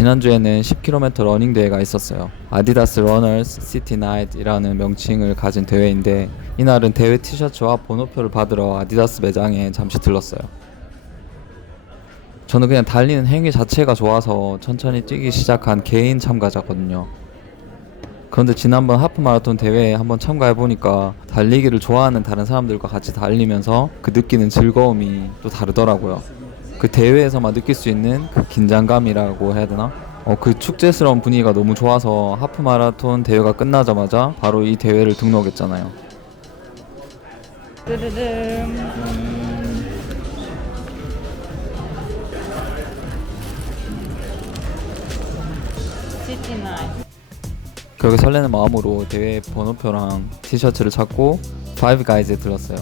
지난주에는 10km 러닝 대회가 있었어요. 아디다스 러너스 시티 나잇이라는 명칭을 가진 대회인데 이날은 대회 티셔츠와 번호표를 받으러 아디다스 매장에 잠시 들렀어요. 저는 그냥 달리는 행위 자체가 좋아서 천천히 뛰기 시작한 개인 참가자거든요. 그런데 지난번 하프 마라톤 대회에 한번 참가해보니까 달리기를 좋아하는 다른 사람들과 같이 달리면서 그 느끼는 즐거움이 또 다르더라고요. 그 대회에서만 느낄 수 있는 그 긴장감이라고 해야 되나? 그 축제스러운 분위기가 너무 좋아서 하프 마라톤 대회가 끝나자마자 바로 이 대회를 등록했잖아요. 그렇게 설레는 마음으로 대회 번호표랑 티셔츠를 찾고 파이브 가이즈에 들렀어요.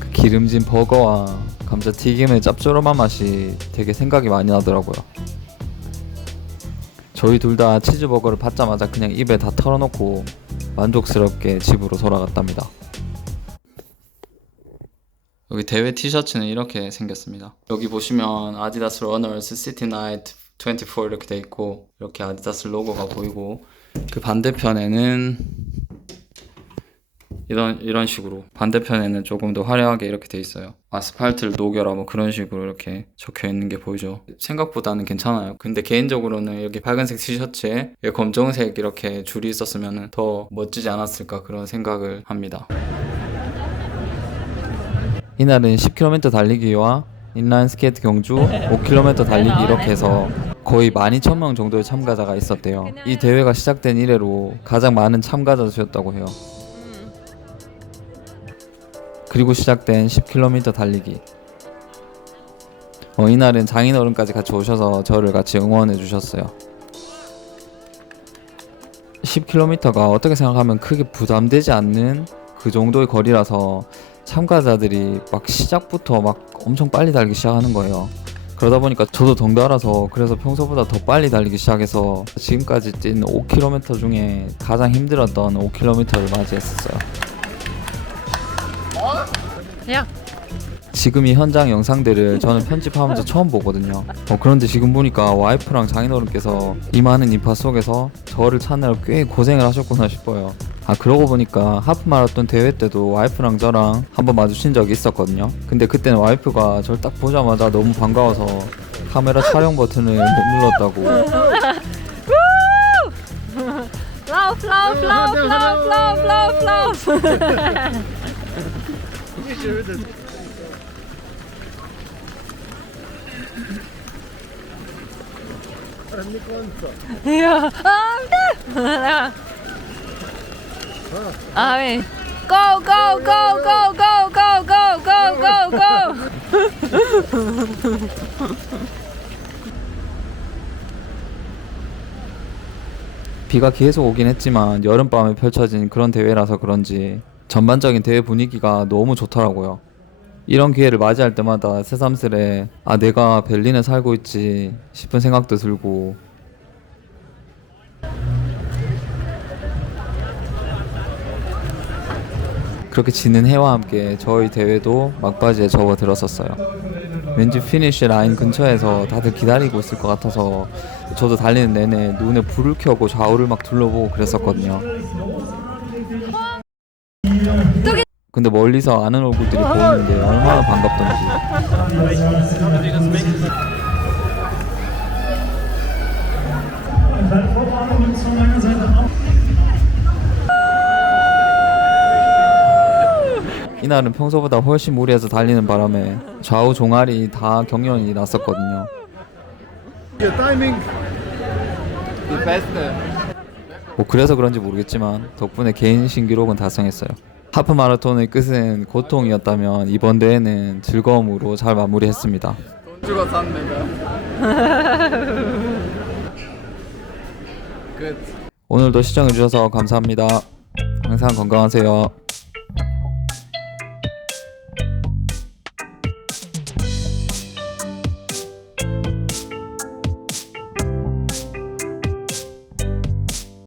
그 기름진 버거와 감자튀김의 짭조름한 맛이 되게 생각이 많이 나더라고요. 저희 둘 다 치즈버거를 받자마자 그냥 입에 다 털어놓고 만족스럽게 집으로 돌아갔답니다. 여기 대회 티셔츠는 이렇게 생겼습니다. 여기 보시면 아디다스 러너스 시티 나잇 24 이렇게 돼 있고 이렇게 아디다스 로고가 보이고 그 반대편에는 이런 식으로 반대편에는 조금 더 화려하게 이렇게 돼 있어요. 아스팔트를 녹여라 뭐 그런 식으로 이렇게 적혀 있는 게 보이죠. 생각보다는 괜찮아요. 근데 개인적으로는 여기 빨간색 티셔츠에 검정색 이렇게 줄이 있었으면 더 멋지지 않았을까 그런 생각을 합니다. 이날은 10km 달리기와 인라인 스케이트 경주, 5km 달리기 이렇게 해서 거의 12,000명 정도의 참가자가 있었대요. 이 대회가 시작된 이래로 가장 많은 참가자 수였다고 해요. 그리고 시작된 10km 달리기. 이날은 장인어른까지 같이 오셔서 저를 같이 응원해 주셨어요. 10km가 어떻게 생각하면 크게 부담되지 않는 그 정도의 거리라서 참가자들이 막 시작부터 막 엄청 빨리 달리기 시작하는 거예요. 그러다 보니까 저도 덩달아서 그래서 평소보다 더 빨리 달리기 시작해서 지금까지 뛴 5km 중에 가장 힘들었던 5km를 맞이했었어요. 야. 지금 이 현장 영상들을 저는 편집하면서 처음 보거든요. 그런데 지금 보니까 와이프랑 장인어른께서 이 많은 인파 속에서 저를 찾느라 꽤 고생을 하셨구나 싶어요. 그러고 보니까 하프 마라톤 대회 때도 와이프랑 저랑 한번 마주친 적이 있었거든요. 근데 그때는 와이프가 저를 딱 보자마자 너무 반가워서 카메라 촬영 버튼을 못 눌렀다고. 야, 왜? Go, go, go, go, go, go, go, go, go, go. 비가 계속 오긴 했지만 여름밤에 펼쳐진 그런 대회라서 그런지 전반적인 대회 분위기가 너무 좋더라고요. 이런 기회를 맞이할 때마다 새삼스레 내가 berlin에 살고 있지 싶은 생각도 들고 그렇게 지는 해와 함께 저희 대회도 막바지에 접어들었었어요. 왠지 피니쉬 라인 근처에서 다들 기다리고 있을 것 같아서 저도 달리는 내내 눈에 불을 켜고 좌우를 막 둘러보고 그랬었거든요. 근데 멀리서 아는 얼굴들이 보이는데 얼마나 반갑던지. 이날은 평소보다 훨씬 무리해서 달리는 바람에 좌우 종아리 다 경련이 났었거든요. 그래서 그런지 모르겠지만 덕분에 개인 신기록은 달성했어요. 하프 마라톤의 끝은 고통이었다면 이번 대회는 즐거움으로 잘 마무리했습니다. 돈 주고 산 내가. 끝. 오늘도 시청해주셔서 감사합니다. 항상 건강하세요.